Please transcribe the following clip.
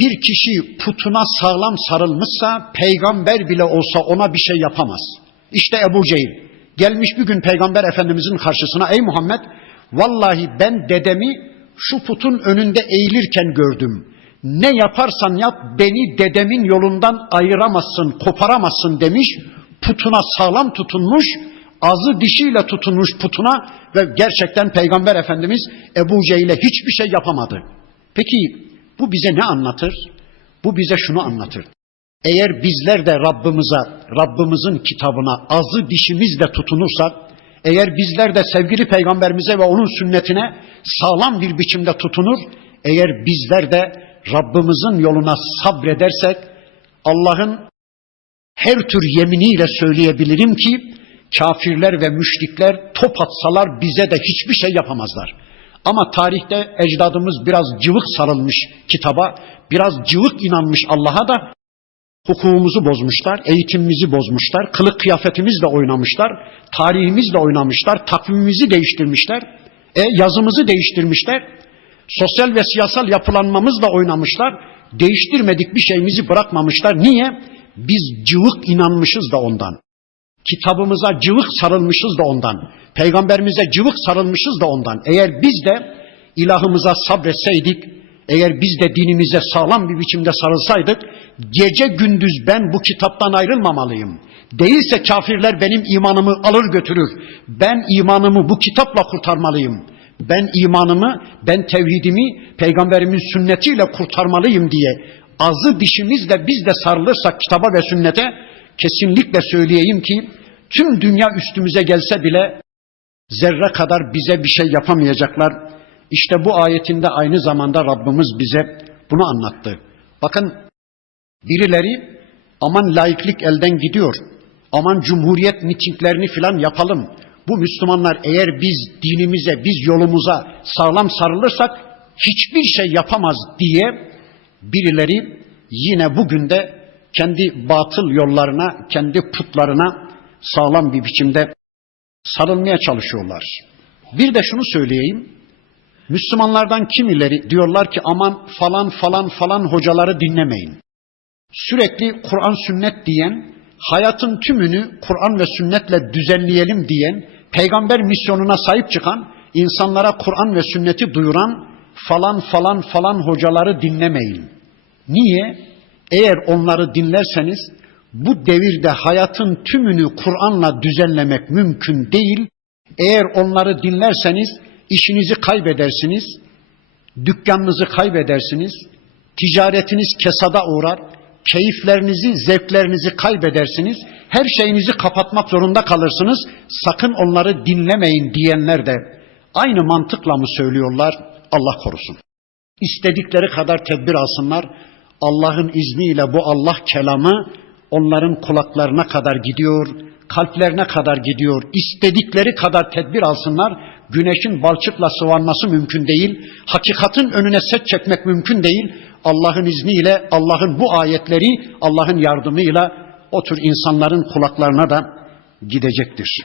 Bir kişi putuna sağlam sarılmışsa peygamber bile olsa ona bir şey yapamaz. İşte Ebu Cehil gelmiş bir gün peygamber efendimizin karşısına ey Muhammed vallahi ben dedemi şu putun önünde eğilirken gördüm. Ne yaparsan yap beni dedemin yolundan ayıramazsın, koparamazsın demiş. Putuna sağlam tutunmuş, azı dişiyle tutunmuş putuna ve gerçekten peygamber efendimiz Ebu Cehil'e hiçbir şey yapamadı. Peki bu bize ne anlatır? Bu bize şunu anlatır. Eğer bizler de Rabbimize, Rabbimizin kitabına azı dişimizle tutunursak, eğer bizler de sevgili peygamberimize ve onun sünnetine sağlam bir biçimde tutunur, eğer bizler de Rabbimizin yoluna sabredersek, Allah'ın her tür yeminiyle söyleyebilirim ki, kafirler ve müşrikler top atsalar bize de hiçbir şey yapamazlar. Ama tarihte ecdadımız biraz cıvık sarılmış kitaba, biraz cıvık inanmış Allah'a da hukukumuzu bozmuşlar, eğitimimizi bozmuşlar, kılık kıyafetimizle oynamışlar, tarihimizle oynamışlar, takvimimizi değiştirmişler, e, yazımızı değiştirmişler, sosyal ve siyasal yapılanmamızla oynamışlar, değiştirmedik bir şeyimizi bırakmamışlar. Niye? Biz cıvık inanmışız da ondan. Kitabımıza cıvık sarılmışız da ondan. Peygamberimize cıvık sarılmışız da ondan. Eğer biz de ilahımıza sabretseydik, eğer biz de dinimize sağlam bir biçimde sarılsaydık, gece gündüz ben bu kitaptan ayrılmamalıyım. Değilse kafirler benim imanımı alır götürür. Ben imanımı bu kitapla kurtarmalıyım. Ben imanımı, ben tevhidimi peygamberimin sünnetiyle kurtarmalıyım diye azı dişimizle biz de sarılırsak kitaba ve sünnete kesinlikle söyleyeyim ki tüm dünya üstümüze gelse bile zerre kadar bize bir şey yapamayacaklar. İşte bu ayetinde aynı zamanda Rabbimiz bize bunu anlattı. Bakın birileri aman laiklik elden gidiyor. Aman cumhuriyet mitinglerini filan yapalım. Bu Müslümanlar eğer biz dinimize, biz yolumuza sağlam sarılırsak hiçbir şey yapamaz diye birileri yine bugün de kendi batıl yollarına, kendi putlarına sağlam bir biçimde sarılmaya çalışıyorlar. Bir de şunu söyleyeyim. Müslümanlardan kimileri diyorlar ki aman falan falan falan hocaları dinlemeyin. Sürekli Kur'an sünnet diyen, hayatın tümünü Kur'an ve sünnetle düzenleyelim diyen, peygamber misyonuna sahip çıkan, insanlara Kur'an ve sünneti duyuran falan falan falan hocaları dinlemeyin. Niye? Eğer onları dinlerseniz bu devirde hayatın tümünü Kur'an'la düzenlemek mümkün değil. Eğer onları dinlerseniz işinizi kaybedersiniz, dükkanınızı kaybedersiniz, ticaretiniz kesada uğrar, keyiflerinizi, zevklerinizi kaybedersiniz, her şeyinizi kapatmak zorunda kalırsınız. Sakın onları dinlemeyin diyenler de aynı mantıkla mı söylüyorlar? Allah korusun. İstedikleri kadar tedbir alsınlar. Allah'ın izniyle bu Allah kelamı onların kulaklarına kadar gidiyor, kalplerine kadar gidiyor. İstedikleri kadar tedbir alsınlar. Güneşin balçıkla sıvanması mümkün değil. Hakikatin önüne set çekmek mümkün değil. Allah'ın izniyle, Allah'ın bu ayetleri, Allah'ın yardımıyla o tür insanların kulaklarına da gidecektir.